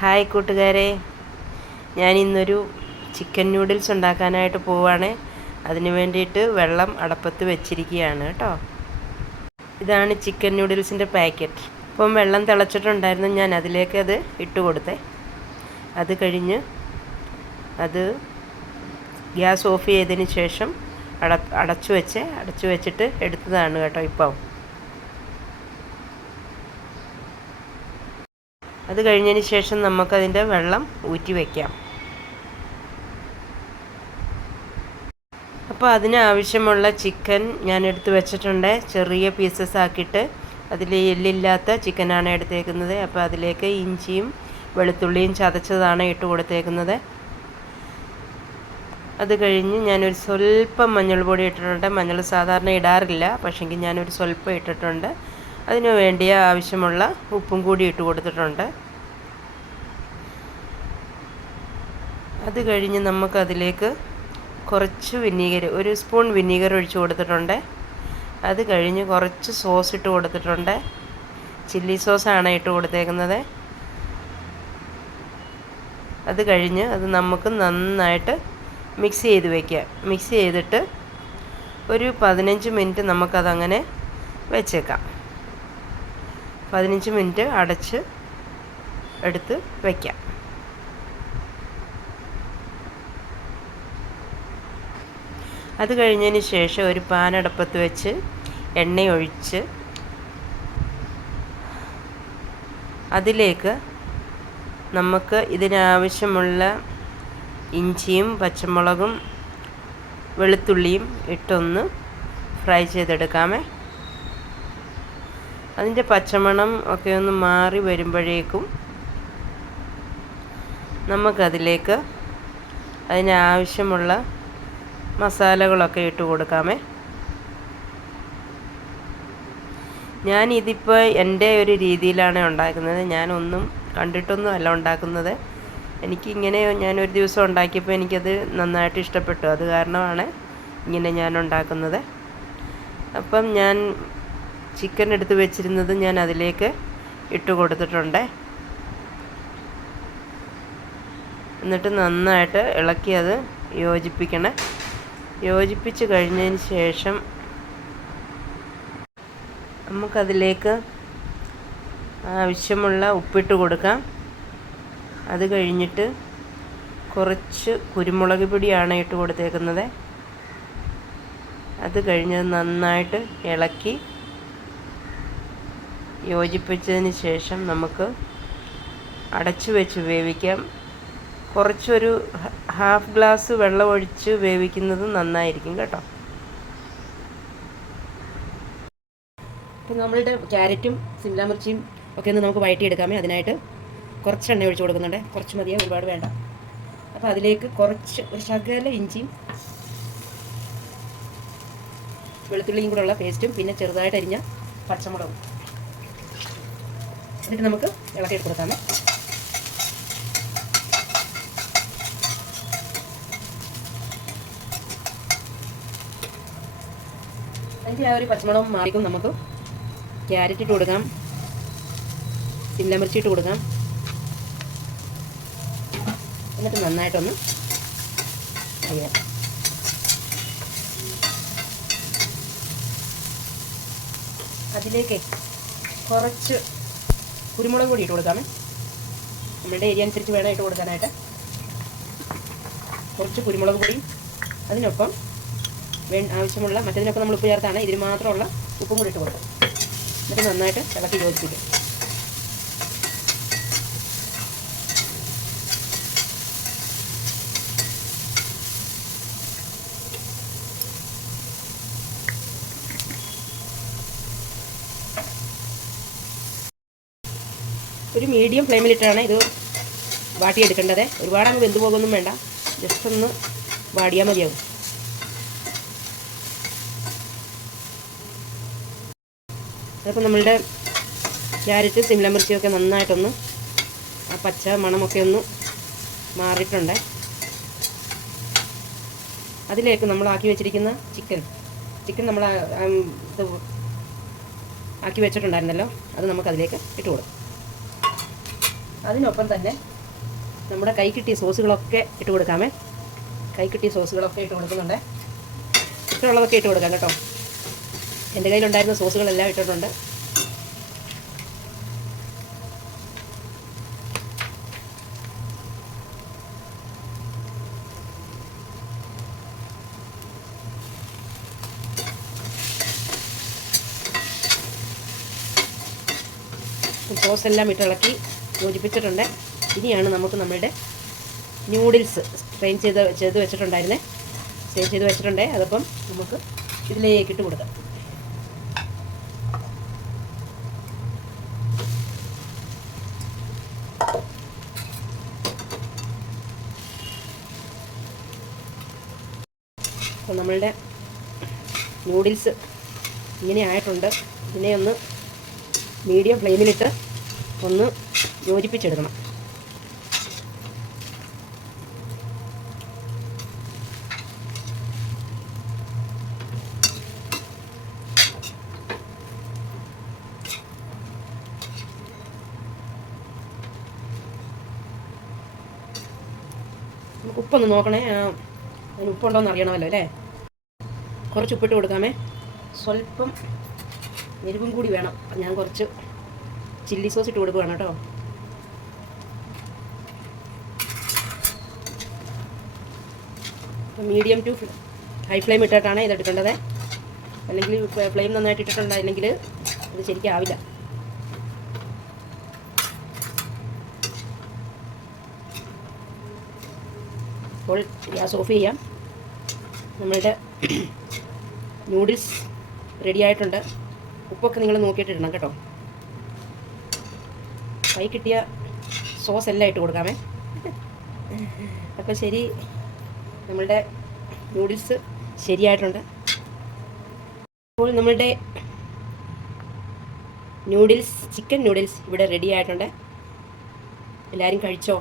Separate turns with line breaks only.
Hi കൂട്ടുകാരെ. ഞാൻ ഇന്നൊരു ചിക്കൻ നൂഡിൽസ് ഉണ്ടാക്കാനായിട്ട് പോവാണ്. അതിന് വേണ്ടിയിട്ട് വെള്ളം അടപ്പത്ത് വെച്ചിരിക്കുകയാണ് കേട്ടോ. ഇതാണ് ചിക്കൻ നൂഡിൽസിന്റെ പാക്കറ്റ് ഇപ്പം വെള്ളം തിളച്ചിട്ടുണ്ടായിരുന്നു. ഞാൻ അതിലേക്ക് അത് ഇട്ട് കൊടുത്തേ. അത് കഴിഞ്ഞ് അത് ഗ്യാസ് ഓഫ് ചെയ്തതിന് ശേഷം അട അടച്ചു വെച്ച്. അടച്ചു വെച്ചിട്ട് എടുത്തതാണ് കേട്ടോ ഇപ്പം. അത് കഴിഞ്ഞതിന് ശേഷം നമുക്കതിന്റെ വെള്ളം ഊറ്റി വയ്ക്കാം അപ്പോൾ അതിനാവശ്യമുള്ള ചിക്കൻ ഞാൻ എടുത്ത് വെച്ചിട്ടുണ്ട്. ചെറിയ പീസസ് ആക്കിയിട്ട് അതിൽ എല്ലില്ലാത്ത ചിക്കനാണ് എടുത്തേക്കുന്നത്. അപ്പോൾ അതിലേക്ക് ഇഞ്ചിയും വെളുത്തുള്ളിയും ചതച്ചതാണ് ഇട്ട് കൊടുത്തേക്കുന്നത്. അത് കഴിഞ്ഞ് ഞാനൊരു സ്വല്പം മഞ്ഞൾ പൊടി ഇട്ടിട്ടുണ്ട്. മഞ്ഞൾ സാധാരണ ഇടാറില്ല. പക്ഷേങ്കിൽ ഞാനൊരു സ്വല്പം ഇട്ടിട്ടുണ്ട്. അതിന് വേണ്ടിയ ആവശ്യമുള്ള ഉപ്പും കൂടി ഇട്ട് കൊടുത്തിട്ടുണ്ട്. അത് കഴിഞ്ഞ് നമുക്കതിലേക്ക് കുറച്ച് വിനീഗർ ഒരു സ്പൂൺ വിനീഗർ ഒഴിച്ച് കൊടുത്തിട്ടുണ്ട്. അത് കഴിഞ്ഞ് കുറച്ച് സോസ് ഇട്ട് കൊടുത്തിട്ടുണ്ട്. ചില്ലി സോസാണ് ഇട്ട് കൊടുത്തേക്കുന്നത്. അത് കഴിഞ്ഞ് അത് നമുക്ക് നന്നായിട്ട് മിക്സ് ചെയ്ത് വയ്ക്കുക മിക്സ് ചെയ്തിട്ട് ഒരു പതിനഞ്ച് മിനിറ്റ് നമുക്കതങ്ങനെ വെച്ചേക്കാം. പതിനഞ്ച് മിനിറ്റ് അടച്ച് എടുത്ത് വയ്ക്കാം അത് കഴിഞ്ഞതിന് ശേഷം ഒരു പാനടപ്പത്ത് വെച്ച് എണ്ണയൊഴിച്ച് അതിലേക്ക് നമുക്ക് ഇതിനാവശ്യമുള്ള ഇഞ്ചിയും പച്ചമുളകും വെളുത്തുള്ളിയും ഇട്ടൊന്ന് ഫ്രൈ ചെയ്തെടുക്കാമേ. അതിന്റെ പച്ചമണം ഒക്കെ ഒന്ന് മാറി വരുമ്പോഴേക്കും നമുക്കതിലേക്ക് അതിനാവശ്യമുള്ള മസാലകളൊക്കെ ഇട്ട് കൊടുക്കാമേ. ഞാൻ ഇതിപ്പോൾ എന്റെ ഒരു രീതിയിലാണ് ഉണ്ടാക്കുന്നത്. ഞാനൊന്നും കണ്ടിട്ടൊന്നും അല്ല ഉണ്ടാക്കുന്നത്. എനിക്കിങ്ങനെ ഞാൻ ഒരു ദിവസം ഉണ്ടാക്കിയപ്പോൾ എനിക്കത് നന്നായിട്ട് ഇഷ്ടപ്പെട്ടു. അത് കാരണമാണ് ഇങ്ങനെ ഞാൻ ഉണ്ടാക്കുന്നത്. അപ്പം ഞാൻ ചിക്കൻ എടുത്ത് വെച്ചിരുന്നത് ഞാൻ അതിലേക്ക് ഇട്ട് കൊടുത്തിട്ടുണ്ട്. എന്നിട്ട് നന്നായിട്ട് ഇളക്കി അത് യോജിപ്പിക്കണം. യോജിപ്പിച്ച് കഴിഞ്ഞതിന് ശേഷം നമുക്കതിലേക്ക് ആവശ്യമുള്ള ഉപ്പിട്ട് കൊടുക്കാം. അത് കഴിഞ്ഞിട്ട് കുറച്ച് കുരുമുളക് പൊടിയാണ് ഇട്ട് കൊടുത്തേക്കുന്നത്. അത് കഴിഞ്ഞത് നന്നായിട്ട് ഇളക്കി യോജിപ്പിച്ചതിന് ശേഷം നമുക്ക് അടച്ചു വെച്ച് വേവിക്കാം. കുറച്ചൊരു ഹാഫ് ഗ്ലാസ് വെള്ളം ഒഴിച്ച് വേവിക്കുന്നത് നന്നായിരിക്കും കേട്ടോ.
ഇപ്പം നമ്മളുടെ ക്യാരറ്റും സിംല മിർച്ചിയും ഒക്കെ ഒന്ന് നമുക്ക് വഴറ്റിയെടുക്കാമേ. അതിനായിട്ട് കുറച്ച് എണ്ണ ഒഴിച്ച് കൊടുക്കുന്നുണ്ട്. കുറച്ച് മതിയെ? ഒരുപാട് വേണ്ട. അപ്പോൾ അതിലേക്ക് കുറച്ച് ഒരു ശകല ഇഞ്ചിയും വെളുത്തുള്ളിയും കൂടെ ഉള്ള പേസ്റ്റും പിന്നെ ചെറുതായിട്ട് അരിഞ്ഞ പച്ചമുളകും. എന്നിട്ട് നമുക്ക് ഇളക്കി കൊടുക്കാമേ. അതിന്റെ ആ ഒരു പച്ചമുളകും മാറിക്കും നമുക്ക്. ക്യാരറ്റ് ഇട്ട് കൊടുക്കാം. സിംല മിർച്ചി ഇട്ട് കൊടുക്കാം. എന്നിട്ട് നന്നായിട്ടൊന്ന് അറിയാം അതിലേക്ക് കുറച്ച് കുരുമുളക് പൊടി ഇട്ട് കൊടുക്കാമേ. നമ്മളുടെ ഏരിയ അനുസരിച്ച് വേണം ഇട്ട് കൊടുക്കാനായിട്ട്. കുറച്ച് കുരുമുളക് പൊടി അതിനൊപ്പം വേ ആവശ്യമുള്ള മറ്റതിനൊക്കെ നമ്മൾ ഉപ്പ് ചേർത്താണ്. ഇതിന് മാത്രമുള്ള ഉപ്പും കൂടി ഇട്ട് കൊടുക്കാം. എന്നിട്ട് നന്നായിട്ട് ഇളക്കി യോജിപ്പിക്കും. ഒരു മീഡിയം ഫ്ലെയിമിലിട്ടാണ് ഇത് വാട്ടിയെടുക്കേണ്ടത്. ഒരുപാട് അങ്ങ് വെന്ത് പോകുമൊന്നും വേണ്ട. ജസ്റ്റ് ഒന്ന് വാടിയാൽ മതിയാവും. അതിപ്പോൾ നമ്മളുടെ ക്യാരറ്റ് സിംല മിർച്ചിയൊക്കെ നന്നായിട്ടൊന്ന് ആ പച്ച മണമൊക്കെ ഒന്ന് മാറിയിട്ടുണ്ട്. അതിലേക്ക് നമ്മൾ ആക്കി വെച്ചിരിക്കുന്ന ചിക്കൻ. ചിക്കൻ നമ്മൾ ആക്കി വെച്ചിട്ടുണ്ടായിരുന്നല്ലോ. അത് നമുക്കതിലേക്ക് ഇട്ട് കൊടുക്കും. അതിനൊപ്പം തന്നെ നമ്മുടെ കൈ കിട്ടിയ സോസുകളൊക്കെ ഇട്ട് കൊടുക്കാമേ. കൈ കിട്ടിയ സോസുകളൊക്കെ ഇട്ട് കൊടുക്കുന്നുണ്ട്. ഇഷ്ടമുള്ളതൊക്കെ ഇട്ട് കൊടുക്കാം കേട്ടോ. എന്റെ കയ്യിലുണ്ടായിരുന്ന സോസുകളെല്ലാം ഇട്ടിട്ടുണ്ട്. സോസ് എല്ലാം ഇട്ടിളക്കി യോജിപ്പിച്ചിട്ടുണ്ട്. ഇനിയാണ് നമുക്ക് നമ്മളുടെ ന്യൂഡിൽസ് സ്ട്രെയിൻ ചെയ്ത് ചെയ്ത് വെച്ചിട്ടുണ്ടായിരുന്നേ. സ്ട്രെയിൻ ചെയ്ത് വെച്ചിട്ടുണ്ടേ. അതപ്പം നമുക്ക് ഇതിലേക്ക് ഇട്ട് കൊടുക്കാം. അപ്പോൾ നമ്മളുടെ ന്യൂഡിൽസ് ഇങ്ങനെ ആയിട്ടുണ്ട്. ഇതിനെ ഒന്ന് മീഡിയം ഫ്ലെയിമിലിട്ട് ഒന്ന് യോജിപ്പിച്ചെടുക്കണം. ഉപ്പൊന്ന് നോക്കണേ. അതിന് അതിന് ഉപ്പുണ്ടോയെന്ന് അറിയണമല്ലോ അല്ലേ? കുറച്ച് ഉപ്പിട്ട് കൊടുക്കാമേ. സ്വല്പം എരിവും കൂടി വേണം. ഞാൻ കുറച്ച് ചില്ലി സോസ് ഇട്ട് കൊടുക്കുകയാണ് കേട്ടോ. മീഡിയം ടു ഹൈ ഫ്ലെയിം ഇട്ടിട്ടാണ് ഇത് എടുക്കേണ്ടത്. അല്ലെങ്കിൽ ഫ്ലെയിം നന്നായിട്ട് ഇട്ടിട്ടുണ്ടായില്ലെങ്കിൽ ഇത് ശരിക്കും ആവില്ല. അപ്പോൾ ഗ്യാസ് ഓഫ് ചെയ്യാം. നമ്മളുടെ നൂഡിൽസ് റെഡി ആയിട്ടുണ്ട്. ഉപ്പൊക്കെ നിങ്ങൾ നോക്കിയിട്ട് ഇടണം കേട്ടോ. കൈ കിട്ടിയ സോസ് എല്ലാം ഇട്ട് കൊടുക്കാമേ. അപ്പോൾ ശരി. നമ്മളുടെ നൂഡിൽസ് ശരിയായിട്ടുണ്ട്. അപ്പോൾ നമ്മളുടെ നൂഡിൽസ് ചിക്കൻ നൂഡിൽസ് ഇവിടെ റെഡി ആയിട്ടുണ്ട്. എല്ലാവരും കഴിച്ചോ?